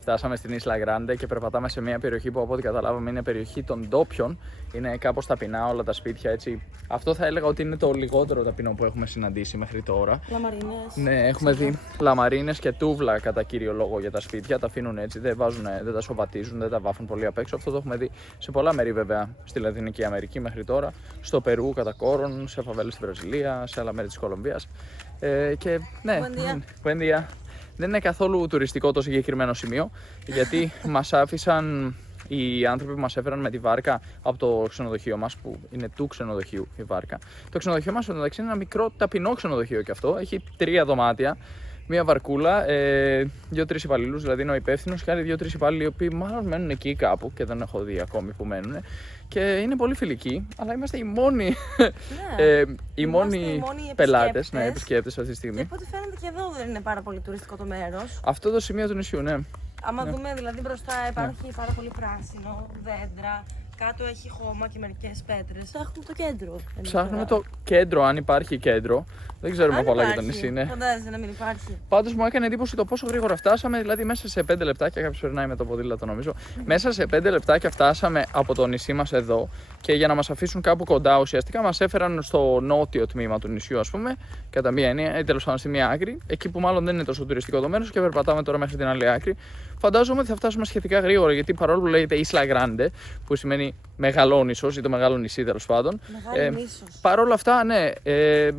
Φτάσαμε στην Ίσλα Γκράντε και περπατάμε σε μια περιοχή που από ό,τι καταλάβαμε είναι περιοχή των ντόπιων. Είναι κάπως ταπεινά όλα τα σπίτια έτσι. Αυτό θα έλεγα ότι είναι το λιγότερο ταπεινό που έχουμε συναντήσει μέχρι τώρα. Λαμαρίνες. Ναι, έχουμε δει λαμαρίνες και τούβλα κατά κύριο λόγο για τα σπίτια. Τα αφήνουν έτσι, δεν τα σοβατίζουν, δεν τα βάφουν πολύ απ' έξω. Αυτό το έχουμε δει σε πολλά μέρη βέβαια στη Λατινική Αμερική μέχρι τώρα. Στο Περού κατά κόρον, σε φαβέλες στη Βραζιλία, σε άλλα μέρη της Κολομβίας. Και ναι, Buendia. Δεν είναι καθόλου τουριστικό το συγκεκριμένο σημείο, γιατί μας άφησαν οι άνθρωποι που μας έφεραν με τη βάρκα από το ξενοδοχείο μας, που είναι του ξενοδοχείου η βάρκα. Το ξενοδοχείο μας, εντάξει, είναι ένα μικρό ταπεινό ξενοδοχείο και αυτό. Έχει 3 δωμάτια, μία βαρκούλα, 2-3 υπαλλήλους, δηλαδή είναι ο υπεύθυνος και άλλοι 2-3 υπάλληλοι, οι οποίοι μάλλον μένουν εκεί κάπου και δεν έχω δει ακόμη που μένουν. Και είναι πολύ φιλικοί, αλλά είμαστε οι μόνοι, οι μόνοι πελάτες, επισκέπτες αυτή τη στιγμή. Και από ό,τι φαίνεται και εδώ δεν είναι πάρα πολύ τουριστικό το μέρος. Αυτό το σημείο του νησιού, ναι. Άμα δούμε, δηλαδή μπροστά υπάρχει πάρα πολύ πράσινο, δέντρα, κάτω έχει χώμα και μερικές πέτρες. Ψάχνουμε το κέντρο. Ψάχνουμε το κέντρο, αν υπάρχει κέντρο. Δεν ξέρουμε πολλά για το νησί, ναι. Φαντάζεσαι να μην υπάρχει. Πάντως μου έκανε εντύπωση το πόσο γρήγορα φτάσαμε, δηλαδή μέσα σε 5 λεπτάκια, κάποιος περνάει με το ποδήλατο νομίζω. Μέσα σε 5 λεπτάκια φτάσαμε από το νησί μας εδώ και για να μας αφήσουν κάπου κοντά ουσιαστικά μας έφεραν στο νότιο τμήμα του νησιού, ας πούμε, κατά μία έννοια, ή τέλος πάντων στη μία άκρη, εκεί που μάλλον δεν είναι τόσο τουριστικό το μέρος και περπατάμε τώρα μέχρι την άλλη άκρη. Φαντάζομαι ότι θα φτάσουμε σχετικά γρήγορα γιατί παρόλο που λέγεται Isla Grande, που σημαίνει μεγάλο νησός ή το μεγάλο νησί τέλος πάντων. Παρόλα αυτά, ναι,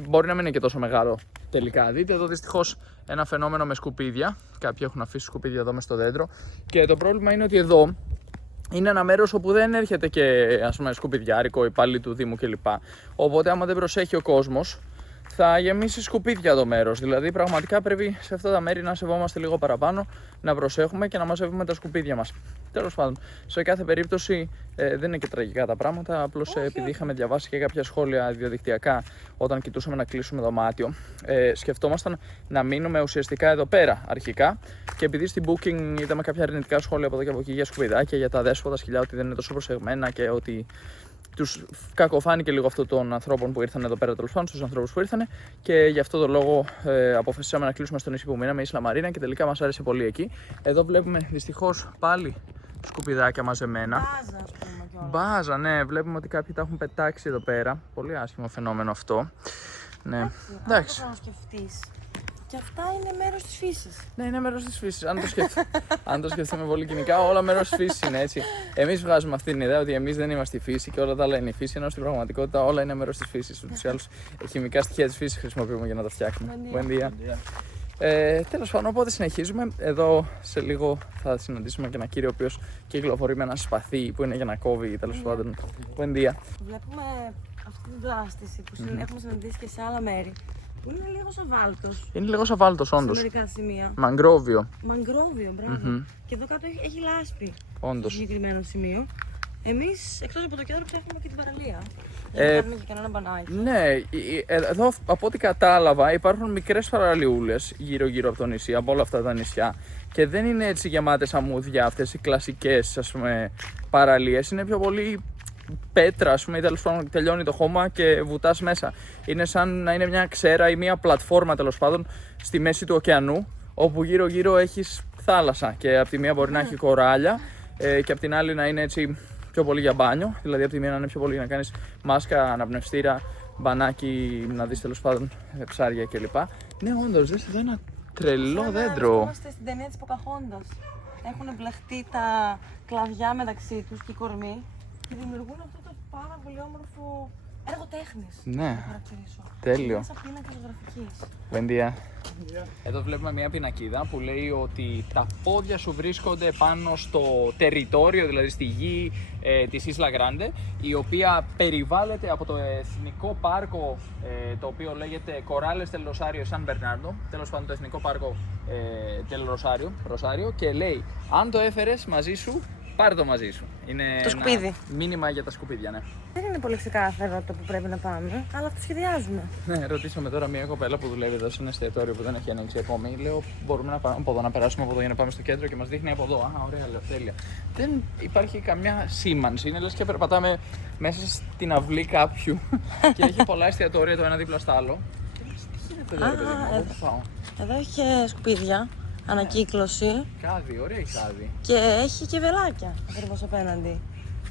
μπορεί να μην είναι και τόσο μεγάλο τελικά. Δείτε εδώ δυστυχώς ένα φαινόμενο με σκουπίδια. Κάποιοι έχουν αφήσει σκουπίδια εδώ μες στο δέντρο. Και το πρόβλημα είναι ότι εδώ είναι ένα μέρος όπου δεν έρχεται και ας πούμε σκουπιδιάρικο, υπάλληλοι του Δήμου κλπ. Οπότε, άμα δεν προσέχει ο κόσμος, θα γεμίσει σκουπίδια το μέρος. Δηλαδή, πραγματικά πρέπει σε αυτά τα μέρη να σεβόμαστε λίγο παραπάνω, να προσέχουμε και να μαζεύουμε τα σκουπίδια μας. Τέλος πάντων, σε κάθε περίπτωση δεν είναι και τραγικά τα πράγματα. Απλώς επειδή είχαμε διαβάσει και κάποια σχόλια διαδικτυακά όταν κοιτούσαμε να κλείσουμε δωμάτιο, σκεφτόμασταν να μείνουμε ουσιαστικά εδώ πέρα αρχικά. Και επειδή στην Booking είδαμε κάποια αρνητικά σχόλια από εδώ και από εκεί για σκουπιδάκια, για τα αδέσποτα σκυλιά, ότι δεν είναι τόσο προσεγμένα και ότι τους κακοφάνηκε λίγο αυτό των ανθρώπων που ήρθαν εδώ πέρα, τέλος πάντων, στους ανθρώπους που ήρθαν, και γι' αυτό το λόγο αποφασίσαμε να κλείσουμε στο νησί που μείναμε, Ίσλα Μαρίνα, και τελικά μας άρεσε πολύ εκεί. Εδώ βλέπουμε δυστυχώς πάλι σκουπιδάκια μαζεμένα. Μπάζα, ας πούμε, κιόλας. Μπάζα, ναι, βλέπουμε ότι κάποιοι τα έχουν πετάξει εδώ πέρα. Πολύ άσχημο φαινόμενο αυτό. Ναι, εντάξει. Αν το σκεφτείς. Και αυτά είναι μέρος της φύσης. Ναι, είναι μέρος της φύσης. Αν το σκεφτούμε πολύ κοινικά, όλα μέρος της φύσης είναι έτσι. Εμείς βγάζουμε αυτή την ιδέα ότι εμείς δεν είμαστε η φύση και όλα τα άλλα είναι η φύση, ενώ στην πραγματικότητα όλα είναι μέρος της φύσης. Ούτως ή άλλως, χημικά στοιχεία της φύσης χρησιμοποιούμε για να τα φτιάχνουμε. Buendia. Τέλος πάντων, οπότε συνεχίζουμε. Εδώ σε λίγο θα συναντήσουμε και ένα κύριο ο οποίος κυκλοφορεί με ένα σπαθί που είναι για να κόβει, τέλος πάντων. Buendia. Βλέπουμε αυτή τη βλάστηση που έχουμε συναντήσει και σε άλλα μέρη. Είναι λίγο αβάλτος. Είναι λίγο αβάλτος, όντως. Σε μερικά σημεία. Μαγκρόβιο. Μαγκρόβιο, μπράβο. Και εδώ κάτω έχει λάσπη. Όντως. Στο συγκεκριμένο σημείο. Εμείς, εκτός από το κέντρο, ψάχνουμε και την παραλία. Για να κάνουμε και κανένα μπανάκι. Ναι, εδώ από ό,τι κατάλαβα υπάρχουν μικρές παραλιούλες γύρω-γύρω από το νησί, από όλα αυτά τα νησιά. Και δεν είναι έτσι γεμάτες αμμούδια αυτές οι κλασικές, ας πούμε, παραλίες. Είναι πιο πολύ πέτρα, ας πούμε, ή τέλος πάντων τελειώνει το χώμα και βουτάς μέσα. Είναι σαν να είναι μια ξέρα ή μια πλατφόρμα, τέλος πάντων, στη μέση του ωκεανού, όπου γύρω-γύρω έχεις θάλασσα. Και από τη μία μπορεί να έχει κοράλια και από την άλλη να είναι έτσι πιο πολύ για μπάνιο. Δηλαδή, από τη μία να είναι πιο πολύ για να κάνεις μάσκα, αναπνευστήρα, μπανάκι, να δεις τέλος πάντων ψάρια κλπ. Ναι, όντως, δες εδώ ένα τρελό δέντρο. Είμαστε στην ταινία της Ποκαχόντας. Έχουν μπλεχτεί τα κλαδιά μεταξύ τους και οι κορμοί και δημιουργούν αυτό το πάρα πολύ όμορφο έργο τέχνης. Ναι, να χαρακτηρίσω. τέλειο. Είναι σαν πίνακα ζωγραφικής. Buendia. Εδώ βλέπουμε μια πινακίδα που λέει ότι τα πόδια σου βρίσκονται πάνω στο τεριτόριο, δηλαδή στη γη της Isla Grande, η οποία περιβάλλεται από το Εθνικό Πάρκο, το οποίο λέγεται Corrales del Rosario San Bernardo, τέλος πάντων το Εθνικό Πάρκο del Rosario, και λέει αν το έφερες μαζί σου, πάρ' το μαζί σου. Είναι το σκουπίδι. ένα μήνυμα για τα σκουπίδια, ναι. Δεν είναι πολύ ξεκάθαρο το που πρέπει να πάμε, αλλά το σχεδιάζουμε. Ναι, ρωτήσαμε τώρα μια κοπέλα που δουλεύει εδώ σε ένα εστιατόριο που δεν έχει ανοίξει ακόμη. Λέω: μπορούμε να πάμε από εδώ, να περάσουμε από εδώ για να πάμε στο κέντρο, και μας δείχνει από εδώ. Α, ωραία, λέω, τέλεια. Δεν υπάρχει καμιά σήμανση. Είναι λες και περπατάμε μέσα στην αυλή κάποιου και έχει πολλά εστιατόρια το ένα δίπλα στο άλλο. Και λες, τι γίνεται εδώ, ρε παιδί μου, πού πάω. Εδώ έχει σκουπίδια. ανακύκλωση. Κάδι, ωραία η κάδι. Και έχει και βελάκια ακριβώς απέναντι.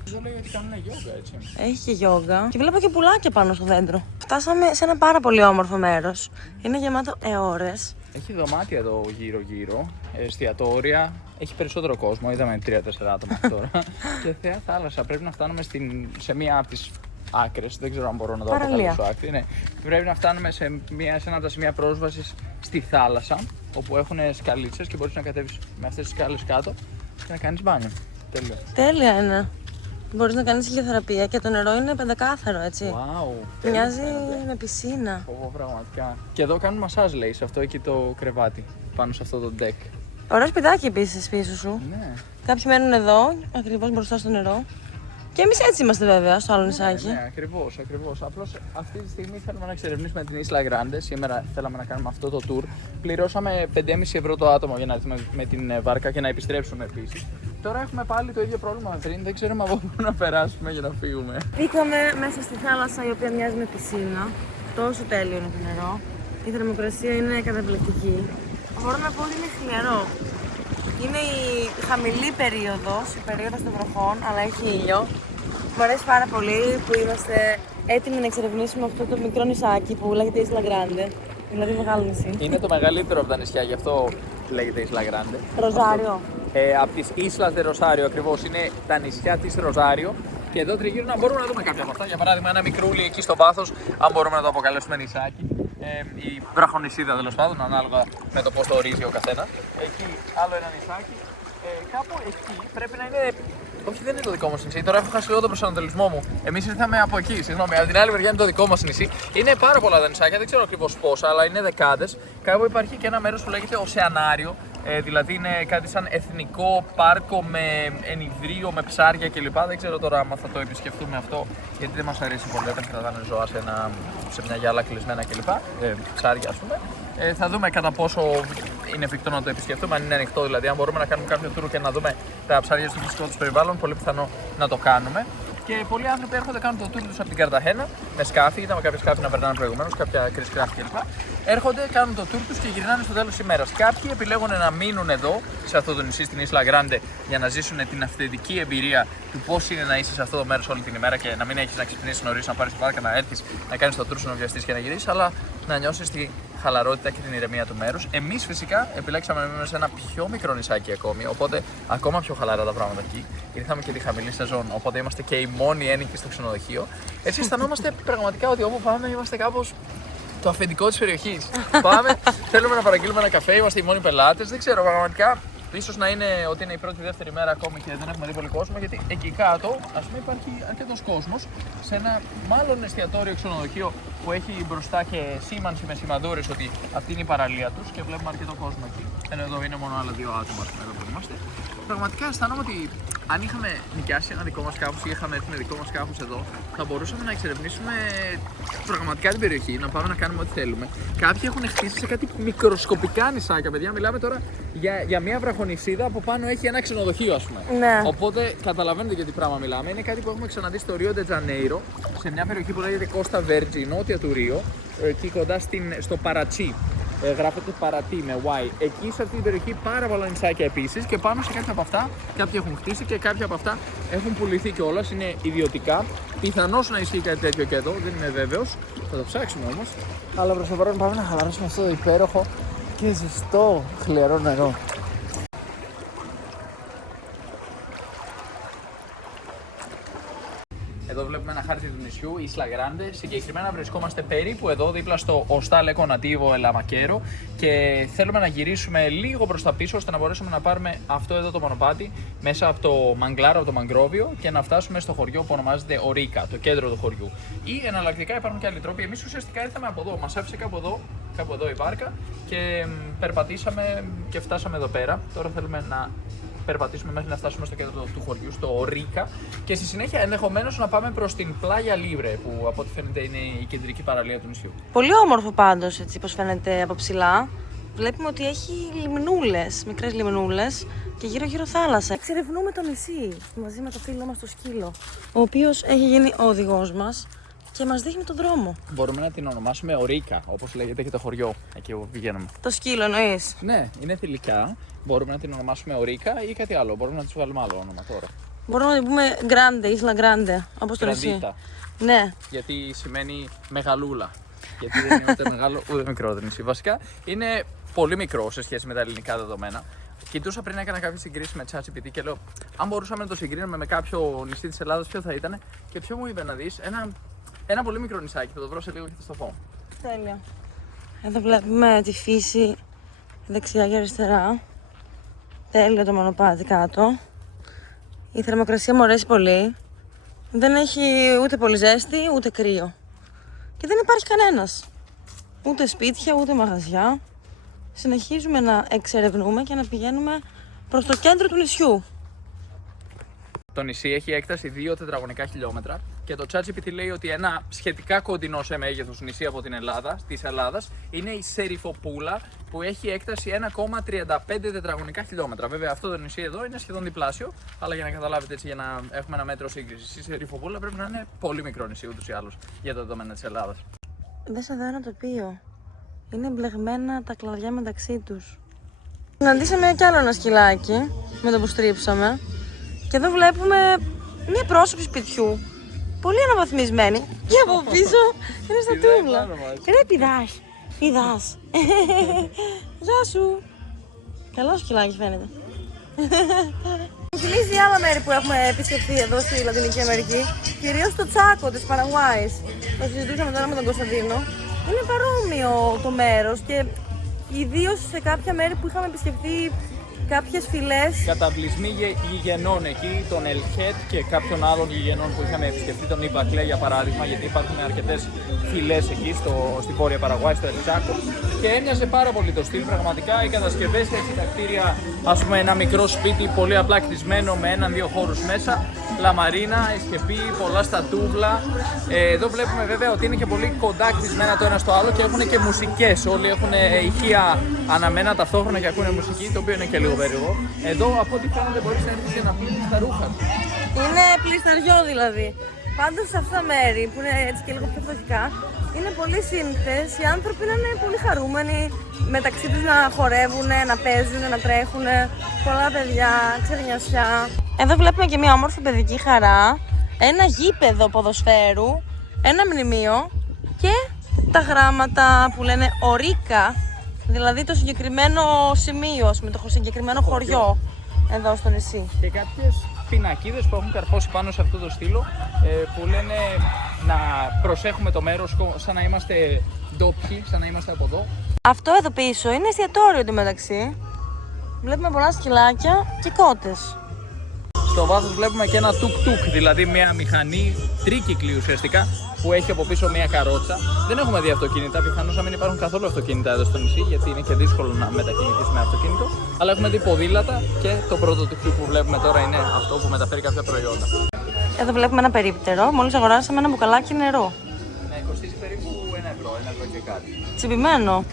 Δεν λέει ότι κάνουν γιόγκα, έτσι. Έχει και γιόγκα. Και βλέπω και πουλάκια πάνω στο δέντρο. Φτάσαμε σε ένα πάρα πολύ όμορφο μέρος. Είναι γεμάτο αιώρες. Έχει δωμάτια εδώ γύρω-γύρω, εστιατόρια. Έχει περισσότερο κόσμο. Είδαμε 3-4 άτομα τώρα. Και θέα θάλασσα. Πρέπει να φτάνουμε σε μία από τις άκρες. Δεν ξέρω αν μπορώ να το αποκαλέσω άκρη. Ναι. Πρέπει να φτάνουμε σε ένα από τα σημεία πρόσβασης στη θάλασσα, όπου έχουν σκαλίτσες και μπορείς να κατέβεις με αυτές τις σκάλες κάτω και να κάνεις μπάνιο. Τέλεια. Τέλεια είναι. Μπορείς να κάνεις ηλιοθεραπεία και το νερό είναι πεντακάθαρο, έτσι. Wow, Μοιάζει με πισίνα. Πραγματικά. Και εδώ κάνουν μασάζ, λέει, σε αυτό εκεί το κρεβάτι, πάνω σε αυτό το deck. Ωραίο σπιτάκι επίσης πίσω σου. Ναι. Κάποιοι μένουν εδώ, ακριβώς μπροστά στο νερό. Και εμείς έτσι είμαστε βέβαια, στο άλλο νησάκι. Ναι, ακριβώς. Απλώς αυτή τη στιγμή θέλουμε να εξερευνήσουμε την Isla Grande. Σήμερα θέλαμε να κάνουμε αυτό το tour. Πληρώσαμε 5,5 ευρώ το άτομο για να έρθουμε με την βάρκα και να επιστρέψουμε επίσης. Τώρα έχουμε πάλι το ίδιο πρόβλημα με πριν. Δεν ξέρουμε από πού να περάσουμε για να φύγουμε. Μπήκαμε μέσα στη θάλασσα η οποία μοιάζει με πισίνα. Τόσο τέλειο είναι το νερό. Η θερμοκρασία είναι καταπληκτική. Μπορώ να πω ότι είναι χλιαρό. Είναι η χαμηλή περίοδος, η περίοδος των βροχών, αλλά έχει ήλιο. Μου αρέσει πάρα πολύ που είμαστε έτοιμοι να εξερευνήσουμε αυτό το μικρό νησάκι που λέγεται Isla Grande, δηλαδή μεγάλο νησί. Είναι το μεγαλύτερο από τα νησιά, γι' αυτό λέγεται Isla Grande. Ροζάριο. Από τις Islas de Rosario ακριβώς, είναι τα νησιά της Ροζάριο. Και εδώ τριγύρω να μπορούμε να δούμε κάποια από αυτά. Για παράδειγμα, ένα μικρούλι εκεί στο βάθος, αν μπορούμε να το αποκαλέσουμε νησάκι. Η βραχονησίδα τέλος πάντων, ανάλογα με το πώς το ορίζει ο καθένας. Εκεί άλλο ένα νησάκι. Κάπου εκεί πρέπει να είναι. Όχι, δεν είναι το δικό μας νησί. Τώρα έχω χάσει λίγο τον προσανατολισμό μου. Εμείς ήρθαμε από εκεί, συγγνώμη. Από την άλλη μεριά είναι το δικό μας νησί. Είναι πάρα πολλά τα νησάκια, δεν ξέρω ακριβώς πόσα, αλλά είναι δεκάδες. Κάπου υπάρχει και ένα μέρος που λέγεται Οσεανάριο. Δηλαδή είναι κάτι σαν εθνικό πάρκο με ενιδρίο, με ψάρια κλπ. Δεν ξέρω τώρα άμα θα το επισκεφτούμε αυτό, γιατί δεν μας αρέσει πολύ όταν κρατάνε ζώα σε μια γυάλα κλεισμένα κλπ. Ψάρια, ας πούμε. Θα δούμε κατά πόσο είναι εφικτό να το επισκεφτούμε, αν είναι ανοιχτό δηλαδή. Αν μπορούμε να κάνουμε κάποιο tour και να δούμε τα ψάρια στο φυσικό του περιβάλλον, πολύ πιθανό να το κάνουμε. Και πολλοί άνθρωποι έρχονται κάνουν το tour τους από την Καρταχένα με σκάφη. Είδαμε κάποια σκάφη να περνάνε προηγουμένως, κάποια κρυσκράφη κλπ. Έρχονται, κάνουν το tour τους και γυρνάνε στο τέλος της ημέρας. Κάποιοι επιλέγουν να μείνουν εδώ, σε αυτό το νησί, στην Isla Grande, για να ζήσουν την αυθεντική εμπειρία του πώς είναι να είσαι σε αυτό το μέρος όλη την ημέρα και να μην έχεις να ξυπνήσεις νωρίς, να πάρεις τη βάρκα, να έρθεις, να κάνεις το tour σου, να βιαστείς και να γυρίσεις, αλλά να νιώσεις τη χαλαρότητα και την ηρεμία του μέρους. Εμείς φυσικά επιλέξαμε να μείνουμε σε ένα πιο μικρό νησάκι ακόμη, οπότε ακόμα πιο χαλαρά τα πράγματα εκεί. Ήρθαμε και τη χαμηλή σεζόν, οπότε είμαστε και οι μόνοι ένικοι στο ξενοδοχείο. Έτσι αισθανόμαστε πραγματικά ότι όπου πάμε είμαστε κάπως το αφεντικό της περιοχής. Πάμε, θέλουμε να παραγγείλουμε ένα καφέ, είμαστε οι μόνοι πελάτες. Δεν ξέρω, πραγματικά ίσως να είναι ότι είναι η πρώτη-δεύτερη μέρα ακόμη και δεν έχουμε δει πολύ κόσμο, γιατί εκεί κάτω ας πούμε υπάρχει αρκετός κόσμος σε ένα μάλλον εστιατόριο ξενοδοχείο που έχει μπροστά και σήμανση με σημαδούρες ότι αυτή είναι η παραλία τους και βλέπουμε αρκετό κόσμο εκεί. Ενώ εδώ είναι μόνο άλλα δύο άτομα εδώ που είμαστε. Πραγματικά αισθάνομαι ότι αν είχαμε νοικιάσει ένα δικό μας σκάφος ή είχαμε έρθει με δικό μας σκάφος εδώ, θα μπορούσαμε να εξερευνήσουμε πραγματικά την περιοχή, να πάμε να κάνουμε ό,τι θέλουμε. Κάποιοι έχουν χτίσει σε κάτι μικροσκοπικά νησάκια, παιδιά. Μιλάμε τώρα για μια βραχονησίδα που πάνω έχει ένα ξενοδοχείο, ας πούμε. Ναι. Οπότε καταλαβαίνετε για τι πράγμα μιλάμε. Είναι κάτι που έχουμε ξαναδεί στο Ρίο ντε Τζανέιρο, σε μια περιοχή που λέγεται Κώστα Βέρτζι, νότια του Ρίο, εκεί κοντά στο Παρατσί. Γράφεται Παρατί με Y. Εκεί σε αυτή την περιοχή πάρα πολλά νησάκια επίσης και πάνω σε κάποια από αυτά κάποιοι έχουν χτίσει και κάποια από αυτά έχουν πουληθεί κιόλας. Είναι ιδιωτικά. Πιθανώς να ισχύει κάτι τέτοιο και εδώ, δεν είμαι βέβαιος. Θα το ψάξουμε όμως. Αλλά προς το παρόν πάμε να χαλαρώσουμε αυτό το υπέροχο και ζεστό χλιαρό νερό. Εδώ βλέπουμε ένα χάρτη του νησιού, Isla Grande. Συγκεκριμένα βρισκόμαστε περίπου εδώ, δίπλα στο Hostal Eco Nativo El Amaquero και θέλουμε να γυρίσουμε λίγο προς τα πίσω ώστε να μπορέσουμε να πάρουμε αυτό εδώ το μονοπάτι μέσα από το Μαγκλάρο, από το Μαγκρόβιο και να φτάσουμε στο χωριό που ονομάζεται Ορίκα, το κέντρο του χωριού. Ή εναλλακτικά υπάρχουν και άλλοι τρόποι. Εμείς ουσιαστικά ήρθαμε από εδώ, μας άφησε κάπου εδώ η βάρκα και περπατήσαμε και φτάσαμε εδώ πέρα. Τώρα θέλουμε να περπατήσουμε μέχρι να φτάσουμε στο κέντρο του χωριού, στο Ορίκα, και στη συνέχεια ενδεχομένως να πάμε προς την Playa Libre, που από ό,τι φαίνεται είναι η κεντρική παραλία του νησιού. Πολύ όμορφο πάντως, έτσι πως φαίνεται από ψηλά. Βλέπουμε ότι έχει λιμνούλες, μικρές λιμνούλες και γύρω-γύρω θάλασσα. Εξερευνούμε το νησί μαζί με το φίλο μας το Σκύλο, ο οποίος έχει γίνει ο οδηγός μας και μας δείχνει τον δρόμο. Μπορούμε να την ονομάσουμε Ορίκα, όπως λέγεται και το χωριό εκεί που πηγαίνουμε. Το σκύλο εννοείς? Ναι, είναι θηλυκιά. Μπορούμε να την ονομάσουμε Ορίκα ή κάτι άλλο. Μπορούμε να της βάλουμε άλλο όνομα τώρα. Μπορούμε να την πούμε Grande, Isla Grande, όπως το νησί. Grandita. Ναι. Γιατί σημαίνει μεγαλούλα. Γιατί δεν είναι ούτε μεγάλο ούτε μικρό το νησί. Βασικά είναι πολύ μικρό σε σχέση με τα ελληνικά δεδομένα. Κοιτούσα πριν, έκανα κάποιες συγκρίσεις με ChatGPT και λέω: αν μπορούσαμε να το συγκρίνουμε με κάποιο νησί της Ελλάδας, ποιο θα ήταν? Και ποιο μου είπε να δεις? Ένα πολύ μικρό νησάκι. Θα το βρω σε λίγο και θα στο πω. Τέλεια. Εδώ βλέπουμε τη φύση δεξιά και αριστερά. Τέλειο το μονοπάτι κάτω. Η θερμοκρασία μου αρέσει πολύ. Δεν έχει ούτε πολύ ζέστη ούτε κρύο. Και δεν υπάρχει κανένας. Ούτε σπίτια ούτε μαγαζιά. Συνεχίζουμε να εξερευνούμε και να πηγαίνουμε προς το κέντρο του νησιού. Το νησί έχει έκταση 2 τετραγωνικά χιλιόμετρα και το ChatGPT λέει ότι ένα σχετικά κοντινό σε μέγεθος νησί από την Ελλάδα, της Ελλάδας, είναι η Σεριφοπούλα που έχει έκταση 1,35 τετραγωνικά χιλιόμετρα. Βέβαια αυτό το νησί εδώ είναι σχεδόν διπλάσιο, αλλά για να καταλάβετε έτσι, για να έχουμε ένα μέτρο σύγκρισης, η Σεριφοπούλα πρέπει να είναι πολύ μικρό νησί ούτως ή άλλως για τα δεδομένα της Ελλάδας. Δες εδώ ένα τοπίο. Είναι μπλεγμένα τα κλαδιά μεταξύ τους. Συναντήσαμε κι άλλο ένα σκυλάκι με το που στρίψαμε. Και εδώ βλέπουμε μία πρόσωπη σπιτιού. Πολύ αναβαθμισμένη. Και από πίσω είναι στα τούβλα. Ρε πηδάς. Πηδάς. Γεια σου. Καλό σκυλάκι φαίνεται. Μου θυμίζει άλλα μέρη που έχουμε επισκεφθεί εδώ στη Λατινική Αμερική. Κυρίως το Τσάκο της Παραγουάης. Το συζητούσαμε τώρα με τον Κωνσταντίνο. Είναι παρόμοιο το μέρος και ιδίως σε κάποια μέρη που είχαμε επισκεφθεί κάποιες φυλές. Καταβλισμοί γηγενών εκεί, τον Ελχέτ και κάποιων άλλων γηγενών που είχαμε επισκεφτεί, τον Ιμπακλέ για παράδειγμα, γιατί υπάρχουν αρκετές φυλές εκεί στην Βόρεια Παραγουάη, στο Ελτσάκο. Και έμοιαζε πάρα πολύ το στυλ. Πραγματικά οι κατασκευές, έτσι τα κτίρια, ας πούμε ένα μικρό σπίτι πολύ απλά κτισμένο με 1-2 χώρους μέσα. Λαμαρίνα, εσκεπή, πολλά στατούβλα. Εδώ βλέπουμε βέβαια ότι είναι και πολύ κοντά κτισμένα το ένα στο άλλο και έχουν και μουσικές. Όλοι έχουν ηχεία αναμένα ταυτόχρονα και ακούνε μουσική, το οποίο είναι και λίγο περίεργο. Εδώ από ό,τι φαίνεται μπορείς να έρθεις και να πλύνεις τα ρούχα. Είναι πλυσταριό δηλαδή. Πάντως σε αυτά τα μέρη που είναι έτσι και λίγο πιο φτωχικά, είναι πολύ σύνηθες. Οι άνθρωποι να είναι πολύ χαρούμενοι μεταξύ τους, να χορεύουν, να παίζουν, να τρέχουν. Πολλά παιδιά, ξερνιασιά. Εδώ βλέπουμε και μια όμορφη παιδική χαρά, ένα γήπεδο ποδοσφαίρου, ένα μνημείο και τα γράμματα που λένε Ορίκα, δηλαδή το συγκεκριμένο σημείο, ας πούμε, το συγκεκριμένο χωριό εδώ στο νησί. Και κάποιες πινακίδες που έχουν καρφώσει πάνω σε αυτό το στήλο που λένε να προσέχουμε το μέρος σαν να είμαστε ντόπιοι, σαν να είμαστε από εδώ. Αυτό εδώ πίσω είναι εστιατόριο εντωμεταξύ. Βλέπουμε πολλά σκυλάκια και κότες. Στο βάθος βλέπουμε και ένα τουκ-τουκ, δηλαδή μια μηχανή τρίκυκλη ουσιαστικά που έχει από πίσω μια καρότσα. Δεν έχουμε δει αυτοκίνητα, πιθανώς να μην υπάρχουν καθόλου αυτοκίνητα εδώ στο νησί, γιατί είναι και δύσκολο να μετακινηθείς με αυτοκίνητο. Αλλά έχουμε δει ποδήλατα και το πρώτο τουκ-τουκ που βλέπουμε τώρα είναι αυτό που μεταφέρει κάποια προϊόντα. Εδώ βλέπουμε ένα περίπτερο. Μόλις αγοράσαμε ένα μπουκαλάκι νερό. Ναι, κοστίζει περίπου 1 ευρώ και κάτι. Τσιμπημένο.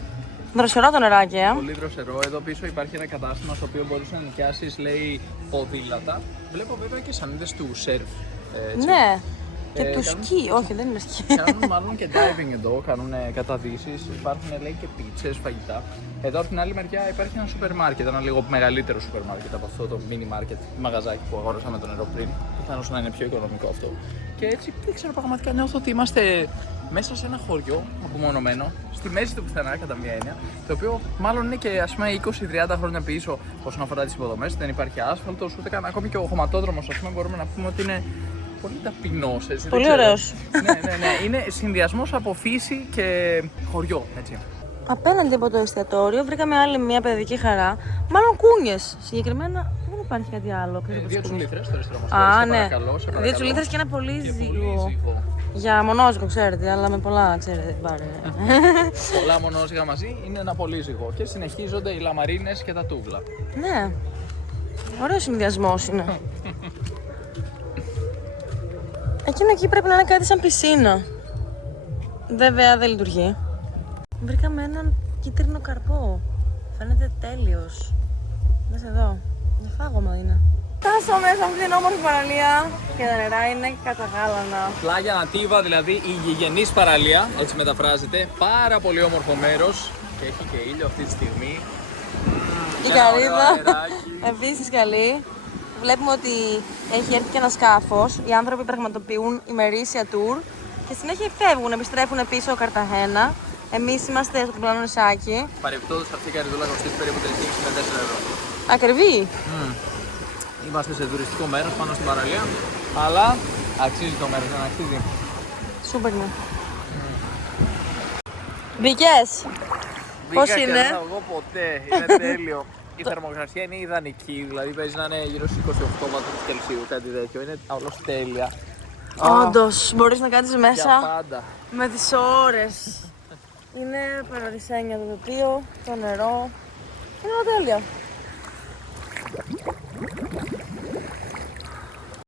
Δροσερό το νεράκι, Πολύ δροσερό. Εδώ πίσω υπάρχει ένα κατάστημα στο οποίο μπορείς να νοικιάσεις, λέει, ποδήλατα. Βλέπω βέβαια και σανίδες του σερφ. Ναι. Και του σκι, όχι δεν είναι σκι. Κάνουν μάλλον και diving εδώ, κάνουν καταδύσεις, υπάρχουν λέει και πίτσες, φαγητά. Εδώ από την άλλη μεριά υπάρχει ένα σούπερ μάρκετ, ένα λίγο μεγαλύτερο σούπερ μάρκετ από αυτό το mini market, μαγαζάκι που αγόρασαμε το νερό πριν. Πιθανώς να είναι πιο οικονομικό αυτό. Και έτσι δεν ξέρω, πραγματικά νιώθω ότι είμαστε μέσα σε ένα χωριό απομονωμένο, στη μέση του πουθενά κατά μία έννοια, το οποίο μάλλον είναι και ας πούμε 20-30 χρόνια πίσω όσον αφορά τις υποδομές. Δεν υπάρχει άσφαλτος, ούτε καν ακόμη και ο χωματόδρομος, ας πούμε, μπορούμε να πούμε ότι είναι πολύ ταπεινός, έτσι. Πολύ ωραίος. Ναι. Είναι συνδυασμός από φύση και χωριό, έτσι. Απέναντι από το εστιατόριο βρήκαμε άλλη μια παιδική χαρά. Μάλλον κούνιες. Συγκεκριμένα δεν υπάρχει κάτι άλλο. 2 τσουλήθρες στο αριστερό μας. Α, ναι. Παρακαλώ, σε παρακαλώ. 2 τσουλήθρες και ένα πολύ Και ζύγο. πολύ ζύγο. Για μονόζυγο, ξέρετε, αλλά με πολλά, ξέρετε, πάρε. Πολλά μονόζυγα μαζί είναι ένα πολύ ζυγό. Και συνεχίζονται οι λαμαρίνες και τα τούβλα. Ναι. Ωραίος συνδυασμός είναι. Εκείνο εκεί πρέπει να είναι κάτι σαν πισίνα. Βέβαια δεν λειτουργεί. Βρήκαμε έναν κίτρινο καρπό. Φαίνεται τέλειος. Δες εδώ. Για φάγωμα είναι. Φτάσαμε σε αυτή την όμορφη παραλία και τα νερά είναι καταγάλανα. Πλάγια Νατίβα, δηλαδή η γηγενής παραλία, έτσι μεταφράζεται. Πάρα πολύ όμορφο μέρος και έχει και ήλιο αυτή τη στιγμή. Η καρύδα επίσης καλή. Βλέπουμε ότι έχει έρθει και ένα σκάφος. Οι άνθρωποι πραγματοποιούν ημερήσια tour και συνέχεια φεύγουν, επιστρέφουν πίσω Καρταχένα. Εμείς είμαστε στο διπλανό νησάκι. Παρεπτόντως αυτή η καρυδούλα κοστίζει περίπου 3,5 με 4 ευρώ. Ακριβή. Είμαστε σε τουριστικό μέρος πάνω στην παραλία, αλλά αξίζει το μέρος, δεν αξίζει. Σούπερ είναι. Μπήκες. Πώς Μπήκα είναι? Και δεν θα βγω ποτέ, είναι τέλειο. Η θερμοκρασία είναι ιδανική, δηλαδή παίζει να είναι γύρω στους 28 βαθμούς Κελσίου, κάτι τέτοιο. Είναι όλος τέλεια. Όντως, μπορείς να κάτσεις Για μέσα πάντα. με τις ώρες. Είναι παραδεισένια το τοπίο, το νερό. Είναι όλα τέλεια.